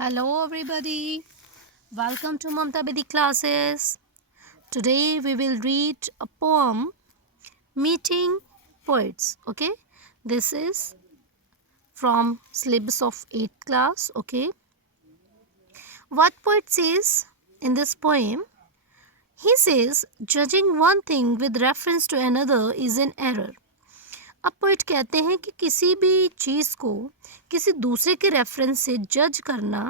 Hello everybody, welcome to Mamta Bedi classes. Today we will read a poem Meeting Poets. Okay, this is from syllabus of 8th class. Okay, what poet says in this poem? He says judging one thing with reference to another is an error. अब poet कहते हैं कि किसी भी चीज़ को किसी दूसरे के रेफरेंस से जज करना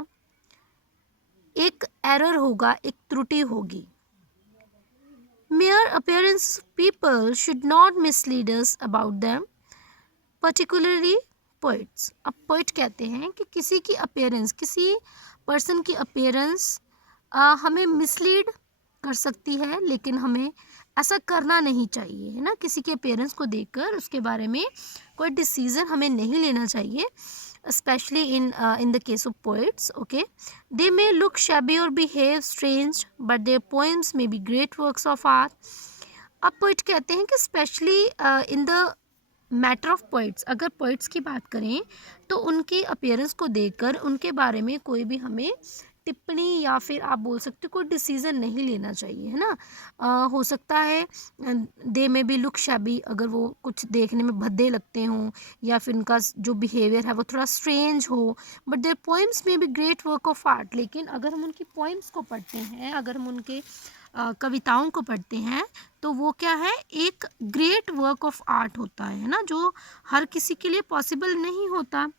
एक एरर होगा, एक त्रुटि होगी. Mere appearance people should not mislead us about them, particularly poets. अब पोइट कहते हैं कि किसी की अपीयरेंस, किसी पर्सन की अपीयरेंस हमें मिसलीड कर सकती है, लेकिन हमें ऐसा करना नहीं चाहिए, है ना. किसी के अपीयरेंस को देखकर उसके बारे में कोई डिसीजन हमें नहीं लेना चाहिए, especially in the case of poets. Okay, they may look shabby or behave strange, but their poems may be great works of art. अब पोइट कहते हैं कि specially in the matter of poets, अगर poets की बात करें तो उनकी अपीयरेंस को देखकर उनके बारे में कोई भी हमें टिप्पणी या फिर आप बोल सकते हो कोई डिसीज़न नहीं लेना चाहिए, है ना. हो सकता है दे में भी लुक शैबी, अगर वो कुछ देखने में भद्दे लगते हों या फिर उनका जो बिहेवियर है वो थोड़ा स्ट्रेंज हो, बट देयर पोइम्स में भी ग्रेट वर्क ऑफ आर्ट. लेकिन अगर हम उनकी पोइम्स को पढ़ते हैं, अगर हम उनके कविताओं को पढ़ते हैं तो वो क्या है, एक ग्रेट वर्क ऑफ आर्ट होता है ना, जो हर किसी के लिए पॉसिबल नहीं होता.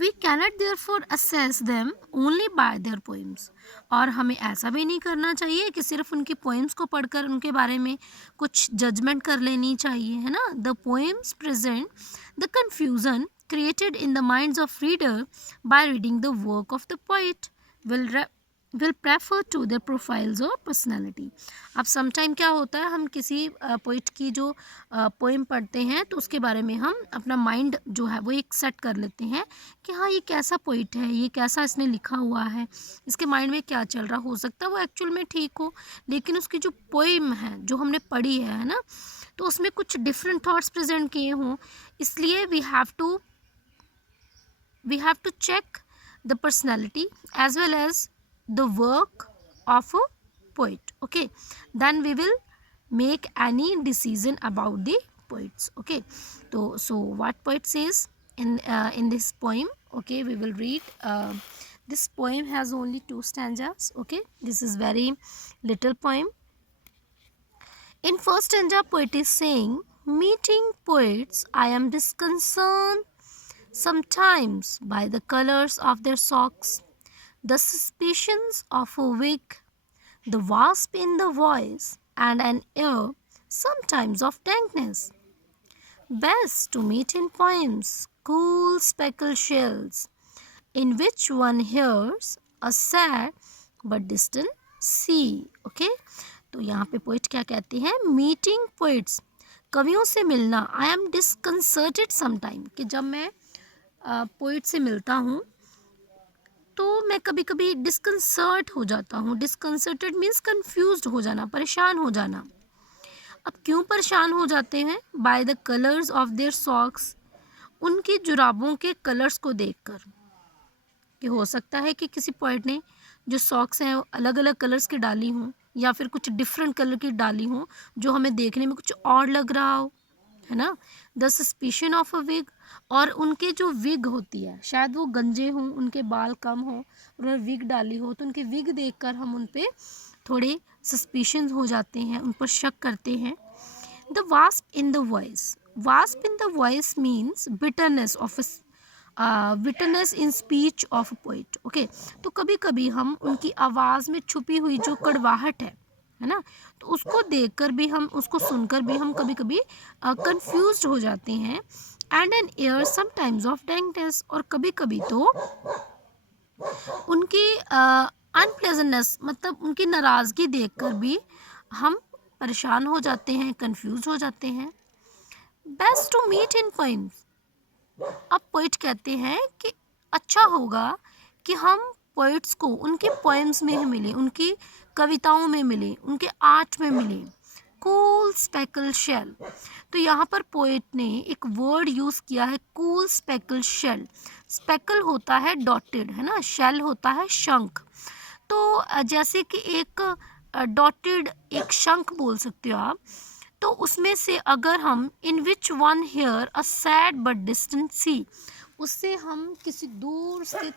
We cannot therefore assess them only by their poems. और हमें ऐसा भी नहीं करना चाहिए कि सिर्फ उनकी पोएम्स को पढ़कर उनके बारे में कुछ जजमेंट कर लेनी चाहिए, है ना. The poems present the confusion created in the minds of reader by reading the work of the poet will prefer to their profiles or personality. अब समटाइम क्या होता है, हम किसी पोइट की जो पोएम पढ़ते हैं तो उसके बारे में हम अपना माइंड जो है वो एक सेट कर लेते हैं कि हाँ ये कैसा पोइट है, ये कैसा इसने लिखा हुआ है, इसके माइंड में क्या चल रहा. हो सकता है वो एक्चुअल में ठीक हो, लेकिन उसकी जो पोएम है जो हमने पढ़ी है ना, तो उसमें कुछ डिफरेंट थॉट्स प्रेजेंट किए हों. इसलिए we have to check the personality as well as the work of a poet. Okay, then we will make any decision about the poets. Okay, so what poet says in this poem. Okay, we will read. This poem has only 2 stanzas. Okay, this is very little poem. In first stanza, poet is saying, meeting poets I am disconcerted sometimes by the colors of their socks, the suspicions of a wig, the wasp in the voice, and an air sometimes of dankness. Best to meet in poems, cool speckled shells, in which one hears a sad but distant sea. Okay, तो यहाँ पे poet क्या कहते हैं, meeting poets, कवियों से मिलना. I am डिस्कंसर्टेड sometime, कि जब मैं पोइट से मिलता हूँ तो मैं कभी कभी डिस्कंसर्ट हो जाता हूँ. डिस्कंसर्टेड मीन्स कंफ्यूज्ड हो जाना, परेशान हो जाना. अब क्यों परेशान हो जाते हैं, by the colours of their socks, उनकी जुराबों के कलर्स को देखकर. कि हो सकता है कि किसी पोइट ने जो सॉक्स हैं अलग अलग कलर्स की डाली हों, या फिर कुछ डिफरेंट कलर की डाली हों जो हमें देखने में कुछ और लग रहा हो, है ना. The suspicion of a wig, और उनके जो विग होती है, शायद वो गंजे हों, उनके बाल कम हों, उन्होंने विग डाली हो, तो उनके विग देखकर हम उन पे थोड़े सस्पिशन हो जाते हैं, उन पर शक करते हैं. The wasp in the voice, wasp in the voice means bitterness of bitterness in speech of poet. Okay, तो कभी कभी हम उनकी आवाज़ में छुपी हुई जो कड़वाहट है ना, तो उसको देखकर भी हम, उसको सुनकर भी हम कभी कभी कंफ्यूज्ड हो जाते हैं. And an air sometimes of dankness, और कभी कभी तो उनकी अनप्लेजेंटनेस, मतलब उनकी नाराज़गी देखकर भी हम परेशान हो जाते हैं, कंफ्यूज हो जाते हैं. Best to meet in poems, अब पोइट कहते हैं कि अच्छा होगा कि हम पोइट्स को उनके पोएम्स में ही मिले, उनकी कविताओं में मिले, उनके आर्ट में मिले. कूल स्पेकल शेल, तो यहाँ पर पोइट ने एक वर्ड यूज़ किया है, कूल स्पेकल शेल. स्पेकल होता है डॉटेड, है ना, शेल होता है शंख। तो जैसे कि एक डॉटेड एक शंख बोल सकते हो आप। तो उसमें से अगर हम in which one hear a sad but distant sea, उससे हम किसी दूर स्थित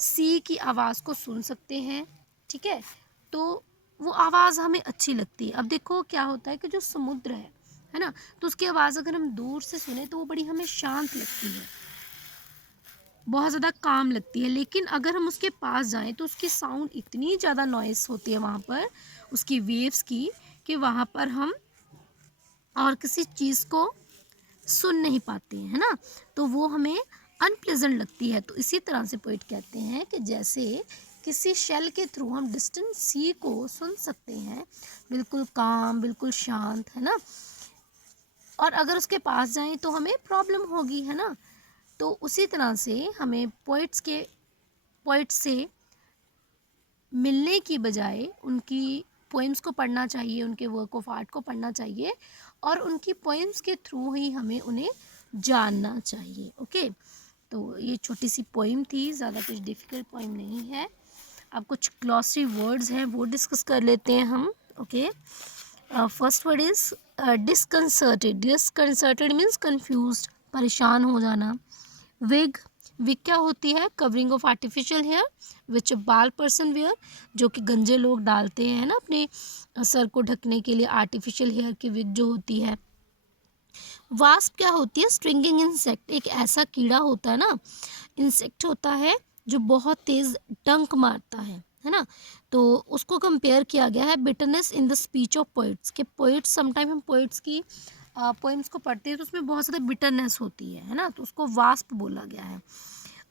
सी की आवाज़ को सुन सकते हैं, ठीक है। तो वो आवाज़ हमें अच्छी लगती है। अब देखो क्या होता है कि जो समुद्र है ना, तो उसकी आवाज़ अगर हम दूर से सुने तो वो बड़ी हमें शांत लगती है, बहुत ज़्यादा काम लगती है। लेकिन अगर हम उसके पास जाएं तो उसकी साउंड इतनी ज़्यादा नॉइस होती है वहाँ पर, उसकी वेव्स की, कि वहाँ पर हम और किसी चीज़ को सुन नहीं पाते हैं, है ना। तो वो हमें अनप्लेजेंट लगती है। तो इसी तरह से पोइट कहते हैं कि जैसे किसी शेल के थ्रू हम डिस्टेंट सी को सुन सकते हैं, बिल्कुल काम, बिल्कुल शांत, है ना। और अगर उसके पास जाएं तो हमें प्रॉब्लम होगी, है ना। तो उसी तरह से हमें पोइट से मिलने की बजाय उनकी पोइम्स को पढ़ना चाहिए, उनके वर्क ऑफ आर्ट को पढ़ना चाहिए, और उनकी पोइम्स के थ्रू ही हमें उन्हें जानना चाहिए। ओके, तो ये छोटी सी पोइम थी, ज़्यादा कुछ डिफ़िकल्ट पोइम नहीं है। अब कुछ ग्लॉसरी वर्ड्स हैं वो डिस्कस कर लेते हैं हम। Okay, first word is disconcerted. Disconcerted means confused, परेशान हो जाना। विग, विग क्या होती है? Covering of artificial hair which bald person where, जो कि गंजे लोग डालते हैं ना अपने सर को ढकने के लिए, आर्टिफिशियल हेयर की विग जो होती है। वास्प क्या होती है? स्ट्रिंगिंग इंसेक्ट, एक ऐसा कीड़ा होता है ना, इंसेक्ट होता है जो बहुत तेज़ डंक मारता है ना। तो उसको कंपेयर किया गया है bitterness in the speech of poets, के पोइट्स समटाइम हम पोइट्स की पोइम्स को पढ़ते हैं तो उसमें बहुत ज़्यादा बिटरनेस होती है ना, तो उसको वास्प बोला गया है।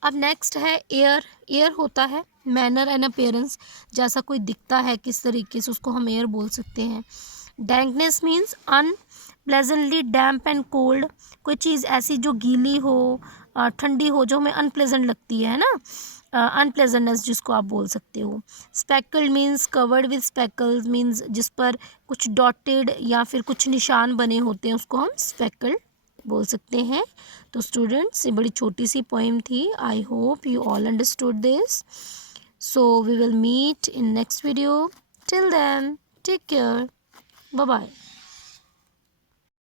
अब नेक्स्ट है एयर। एयर होता है मैनर एंड अपीयरेंस, जैसा कोई दिखता है किस तरीके से, उसको हम एयर बोल सकते हैं। डैंकनेस मीन्स अनप्लेजेंटली डैम्प एंड कोल्ड, कोई चीज़ ऐसी जो गीली हो, ठंडी हो, जो हमें अनप्लेजेंट लगती है ना, अनप्लेजेंटनेस जिसको आप बोल सकते हो। Speckled means covered with speckles, means जिस पर कुछ डॉटेड या फिर कुछ निशान बने होते हैं उसको हम स्पेकल्ड बोल सकते हैं। तो स्टूडेंट्स, ये बड़ी छोटी सी पोएम थी। I hope you all understood this. So we will meet in next video. Till then take care, bye bye.